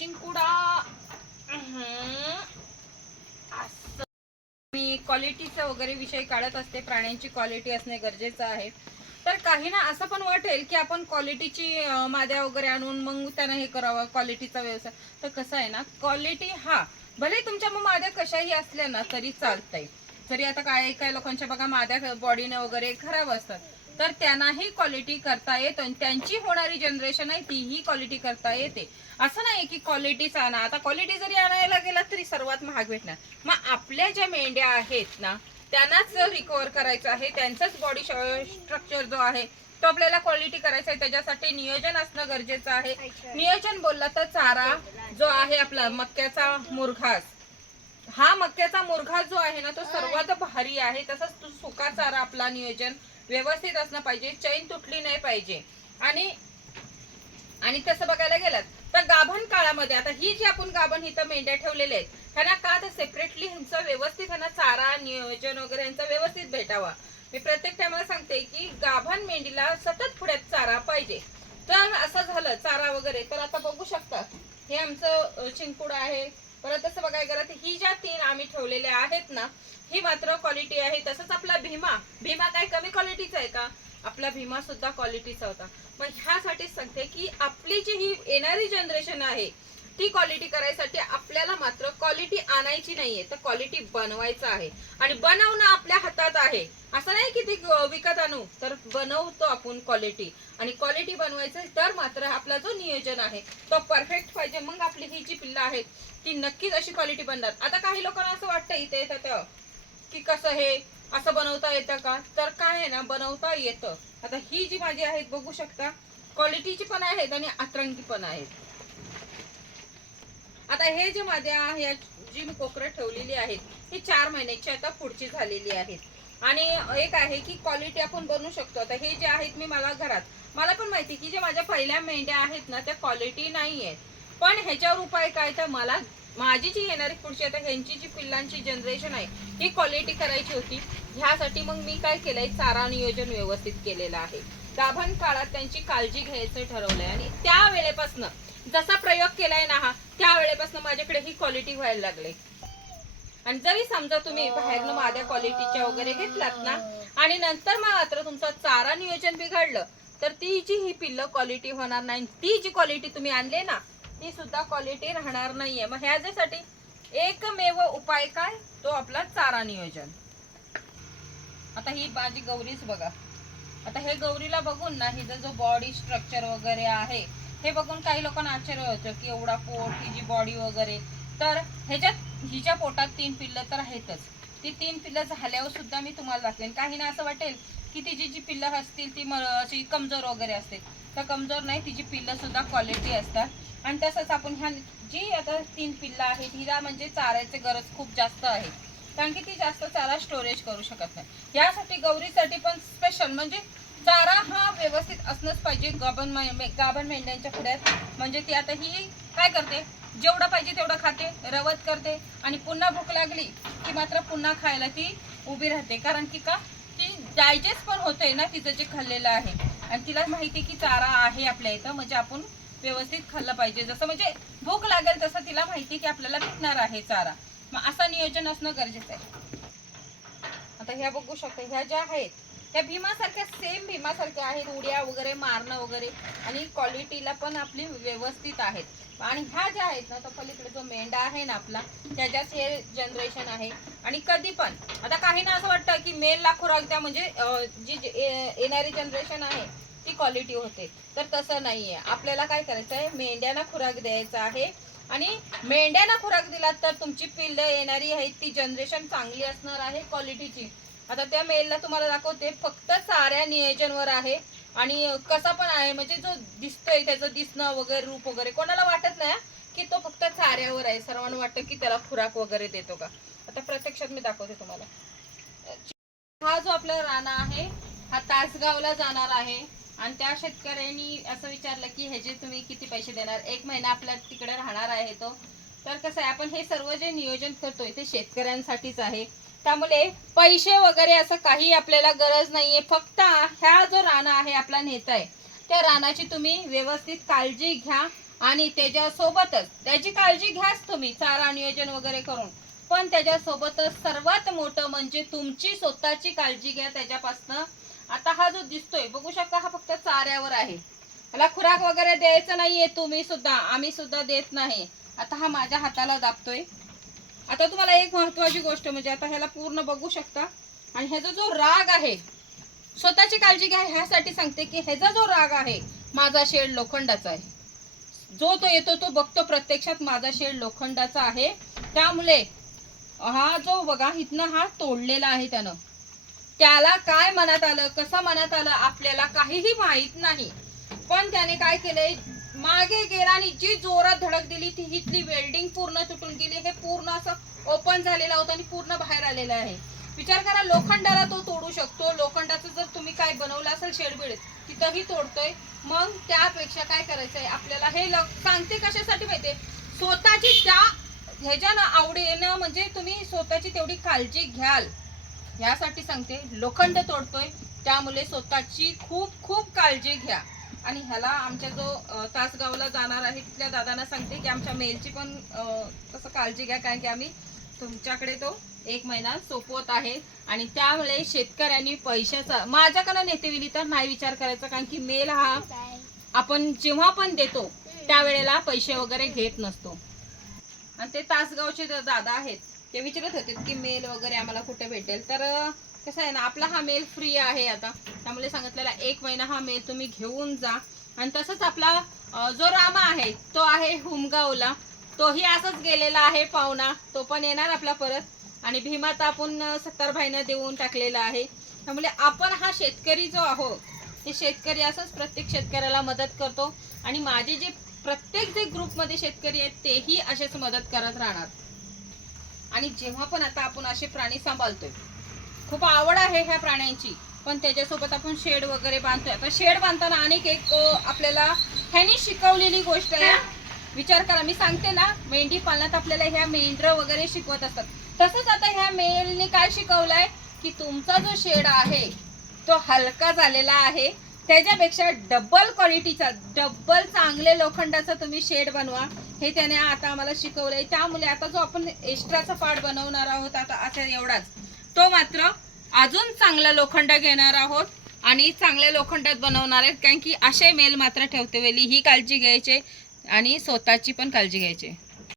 चिंकुडा. असं. मी क्वालिटीचा वगैरे विषय काढत असते. प्राण्यांची क्वालिटी असणे गरजेचं आहे. तर काही ना असं पण वाटेल की आपण क्वालिटीची माद्या वगैरे आणून मग त्यांना हे करावं क्वालिटीचा व्यवसाय. तर कसं आहे ना क्वालिटी हा भले तुमच्या मग माद्या कशाही असल्या ना तरी चालतंय. तरी आता काय काय लोकांच्या बघा माद्या बॉडीने वगैरे खराब असतात. तर त्यांनाही क्वालिटी करता येतं आणि त्यांची होणारी जनरेशन आहे तीही क्वालिटी करता येते. असं नाही की क्वालिटीच आणा. आता क्वालिटी जरी आणायला गेला तरी सर्वात महाग भेटणार. मग आपल्या ज्या मेंढ्या आहेत ना त्यांनाच रिकवर करायचं आहे त्यांचाच बॉडी स्ट्रक्चर जो आहे तो आपल्याला क्वालिटी करायचा आहे त्याच्यासाठी नियोजन असणं गरजेचं आहे. नियोजन बोलला तर चारा जो आहे आपला मक्याचा मुरघास. हा मक्याचा मुरघास जो आहे ना तो सर्वात भारी आहे. तसंच तो सुका चारा आपला नियोजन व्यवस्थित असणं पाहिजे चैन तुटली नाही पाहिजे. आणि आणि तसं बघायला गेलं तर गाभण काळामध्ये आता ही जी आपण गाभण इथं मेंढ्या ठेवलेल्या आहेत ह्यांना का तर सेपरेटली ह्यांचं व्यवस्थित ह्यांना चारा नियोजन वगैरे यांचं व्यवस्थित भेटावा. मी प्रत्येक टायमाला सांगते की गाभण मेंढीला सतत पुढ्यात चारा पाहिजे. तर असं झालं चारा वगैरे तर आता बघू शकता. हे आमचं चिंकूड चिंकुड आहे. परत तसं बघायला गेलं तर ही ज्या तीन आम्ही ठेवलेल्या आहेत ना ही मात्र क्वालिटी आहे. तसंच आपला भीमा. भीमा काय कमी क्वालिटीचा आहे का? आपला भीमा सुद्धा क्वालिटीचा होता. मग ह्यासाठी सांगते की आपली जी ही येणारी जनरेशन आहे ती क्वालिटी करायसाठी आपल्याला मात्र क्वालिटी आणायची नाहीये. तर क्वालिटी बनवायचं आहे. आणि बनवणं आपल्या हातात आहे. असं नाही की ती विकत आणू. तर बनवतो आपण क्वालिटी आणि क्वालिटी बनवायचं तर मात्र आपला जो नियोजन आहे तो परफेक्ट पाहिजे. मग आपली ही जी पिल्लं आहेत ती नक्कीच अशी क्वालिटी बनणार आता काही लोकांना असं वाटतं इथे येतात की कसं हे असं बनवता येतं का? तर काय आहे ना बनवता येतं. आता ही जी भाजी आहेत बघू शकता. क्वालिटीची पण आहेत आणि अतरंगी पण आहेत. आता हे जे माझ्या ह्या जी मी कोकरं ठेवलेली आहेत ही चार महिन्याची आता पुढची झालेली आहेत. आणि एक आहे की क्वालिटी आपण बनवू शकतो. आता हे जे आहेत मी मला घरात मला पण माहिती की जे माझ्या पहिल्या मेंढ्या आहेत ना त्या क्वालिटी नाही आहेत पण ह्याच्यावर उपाय काय? तर मला माझी जी येणारी पुढची आता ह्यांची जी पिल्लांची जनरेशन आहे ही क्वालिटी करायची होती. ह्यासाठी मग मी काय केलंय? चारा नियोजन व्यवस्थित केलेलं आहे. गाभण काळात त्यांची काळजी घ्यायचं ठरवलंय. आणि त्या वेळेपासून जसा प्रयोग केलाय ना हा त्यावेळेपासून माझ्याकडे ही क्वालिटी व्हायला लागले. आणि जरी समजा तुम्ही बाहेरनं माझ्या क्वालिटीच्या वगैरे घेतलात ना आणि नंतर मग मात्र तुमचं चारा नियोजन बिघडलं तर ती जी ही पिल्लं क्वालिटी होणार नाही ती जी क्वालिटी तुम्ही आणली ना ती सुद्धा क्वालिटी राहणार नाहीये. मग ह्याच्यासाठी एकमेव उपाय काय? तो आपला चारा नियोजन. आता ही माझी गौरीच बघा. आता हे गौरीला बघून ना हिचा जो बॉडी स्ट्रक्चर वगैरे आहे हे बघून काही लोकांना आश्चर्य होतं की एवढा पोट हिची बॉडी वगैरे. तर ह्याच्यात हिच्या पोटात तीन पिल्लं तर आहेतच. ती तीन पिल्लं झाल्यावर सुद्धा मी तुम्हाला दाखवेन. काही ना असं वाटेल की तिची जी पिल्लं असतील ती म- अशी कमजोर वगैरे असते. तर कमजोर नाही तिची पिल्लं सुद्धा क्वालिटी असतात. आणि तसंच आपण ह्या जी आता तीन पिल्लं आहेत हिला म्हणजे चारायची गरज खूप जास्त आहे. कारण की ती जास्त चारा स्टोरेज करू शकत नाही. यासाठी गौरीसाठी पण स्पेशल म्हणजे चारा हा व्यवस्थित असणंच पाहिजे गाभण गाभण मेंढ्यांच्या पुढ्यात. म्हणजे ती आता ही काय करते? जेवढं पाहिजे तेवढं खाते रवत करते आणि पुन्हा भूक लागली की मात्र पुन्हा खायला ती उभी राहते. कारण की का? ती डायजेस्ट पण होते ना तिचं जे खाल्लेलं आहे. आणि तिला माहिती की चारा आहे आपल्या इथं म्हणजे आपण व्यवस्थित खाल्लं पाहिजे. जसं म्हणजे भूक लागेल तसं तिला माहिती की आपल्याला भेटणार आहे चारा. मग असं नियोजन असणं गरजेचं आहे. आता ह्या बघू शकतो ह्या ज्या आहेत त्या भीमासारख्या सेम भीमासारख्या आहेत. उड्या वगैरे मारणं वगैरे आणि क्वालिटीला पण आपली व्यवस्थित आहेत. आणि ह्या ज्या आहेत ना तो पलीकडे जो मेंढा आहे ना आपला त्याच्याच हे जनरेशन आहे. आणि कधी पण आता काही ना असं वाटतं की मेलला खुराक द्या म्हणजे जी येणारी जनरेशन आहे ती क्वालिटी होते. तर तसं नाही आहे आपल्याला काय करायचं आहे मेंढ्यांना खुराक द्यायचा आहे. आणि मेंढ्यांना खुराक दिला तर तुमची पिल्लं येणारी आहे ती जनरेशन चांगली असणार आहे क्वालिटीची आता त्या मेलला तुम्हाला दाखवते फक्त साऱ्या नियोजनवर आहे. आणि कसा पण आहे म्हणजे जो दिसतोय त्याचं दिसणं वगैरे रूप वगैरे कोणाला वाटत नाही की तो फक्त चाऱ्यावर आहे. सर्वांना वाटतं की त्याला खुराक वगैरे देतो का? आता प्रत्यक्षात मी दाखवते तुम्हाला. हा जो आपला राणा आहे हा तासगावला जाणार आहे. आणि त्या शेतकऱ्यांनी असं विचारलं की ह्याचे तुम्ही किती पैसे देणार? एक महिना आपल्या तिकडे राहणार आहे तो. तर कसं आहे आपण हे सर्व जे नियोजन करतोय ते शेतकऱ्यांसाठीच आहे. त्यामुळे पैसे वगैरे असं काही आपल्याला गरज नाहीये. फक्त ह्या जो राणा आहे आपला नेता आहे त्या रानाची तुम्ही व्यवस्थित काळजी घ्या आणि त्याच्यासोबतच त्याची काळजी घ्याच तुम्ही चारा नियोजन वगैरे करून. पण त्याच्यासोबतच सर्वात मोठं म्हणजे तुमची स्वतःची काळजी घ्या त्याच्यापासनं. आता हा जो दिसतोय बघू शकता हा फक्त चाऱ्यावर आहे. मला खुराक वगैरे द्यायचं नाहीये तुम्ही सुद्धा आम्ही सुद्धा देत नाही. आता हा माझ्या हाताला दाबतोय. आता तुम्हाला एक महत्वाची गोष्ट म्हणजे आता ह्याला पूर्ण बघू शकता. आणि ह्याचा जो राग आहे स्वतःची काळजी घ्या ह्यासाठी सांगते की ह्याचा जो राग आहे माझा शेड लोखंडाचा आहे. जो तो येतो तो बघतो प्रत्यक्षात माझा शेड लोखंडाचा आहे. त्यामुळे हा जो बघा इथनं हा तोडलेला आहे त्यानं. त्याला काय मनात आलं कसं मनात आलं आपल्याला काहीही माहीत नाही. पण त्याने काय केलंय मागे गेला आणि जी जोरात धडक दिली ती इथली वेल्डिंग पूर्ण तुटून गेली. हे पूर्ण असं ओपन झालेलं होतं आणि पूर्ण बाहेर आलेलं आहे. विचार करा लोखंडाला तो तोडू शकतो. लोखंडाचं जर तुम्ही काय बनवलं असेल शेडबीड तिथंही तोडतोय. मग त्यापेक्षा काय करायचं आहे आपल्याला हे ल- सांगते कशासाठी माहितीये? स्वतःची त्या ह्याच्यानं आवडीनं म्हणजे तुम्ही स्वतःची तेवढी काळजी घ्याल. ह्यासाठी सांगते लोखंड तोडतोय त्यामुळे स्वतःची खूप खूप काळजी घ्या. आणि ह्याला आमच्या जो तासगावला जाणार आहे तिथल्या दादांना सांगते की आमच्या मेलची पण तसं काळजी घ्या कारण की आम्ही तुमच्याकडे तो एक महिना सोपवत आहे. आणि त्यामुळे शेतकऱ्यांनी पैशाचा माझ्याकडे नेतेविली तर नाही विचार करायचा कारण की मेल हा आपण जेव्हा पण देतो त्यावेळेला पैसे वगैरे घेत नसतो. आणि ते तासगावचे दादा आहेत ते विचारत होते की मेल वगैरे आम्हाला कुठे भेटेल. तर कसं आहे ना आपला हा मेल फ्री आहे आता. त्यामुळे सांगितलेला एक महिना हा मेल तुम्ही घेऊन जा. आणि तसंच आपला जो रामा आहे तो आहे हुमगावला. तोही असंच गेलेला आहे पाहुणा. तो पण येणार आपला परत. आणि भीमात आपण अं, भाईनं देऊन टाकलेला आहे. त्यामुळे आपण हा शेतकरी जो आहोत ते शेतकरी असंच प्रत्येक शेतकऱ्याला मदत करतो. आणि माझे जे प्रत्येक जे ग्रुपमध्ये शेतकरी आहेत तेही असेच मदत करत राहणार. आणि जेव्हा पण आता आपण असे प्राणी सांभाळतोय खूप आवड आहे ह्या प्राण्यांची. पण त्याच्यासोबत आपण शेड वगैरे बांधतोय. आता शेड बांधताना अनेक एक आपल्याला ह्यानी शिकवलेली गोष्ट आहे. विचार करा. मी सांगते ना मेंढी पालनात आपल्याला ह्या मेंढ्र वगैरे शिकवत असतात. तसंच आता ह्या मेलने काय शिकवलंय? की तुमचा जो शेड आहे तो हलका झालेला आहे. त्याच्यापेक्षा डबल क्वालिटीचा डबल चांगले लोखंडाचा तुम्ही शेड बनवा. हे त्याने आता आम्हाला शिकवलंय. त्यामुळे आता जो आपण एक्स्ट्राचा पार्ट बनवणार आहोत आता असा एवढाच. तो मात्र अजून चांगला लोखंड घेणार आहोत आणि चांगल्या लोखंडात बनवणार आहेत कारण की असे मेल मात्र ठेवते वेळी ही काळजी घ्यायची आणि स्वतःची पण काळजी घ्यायची.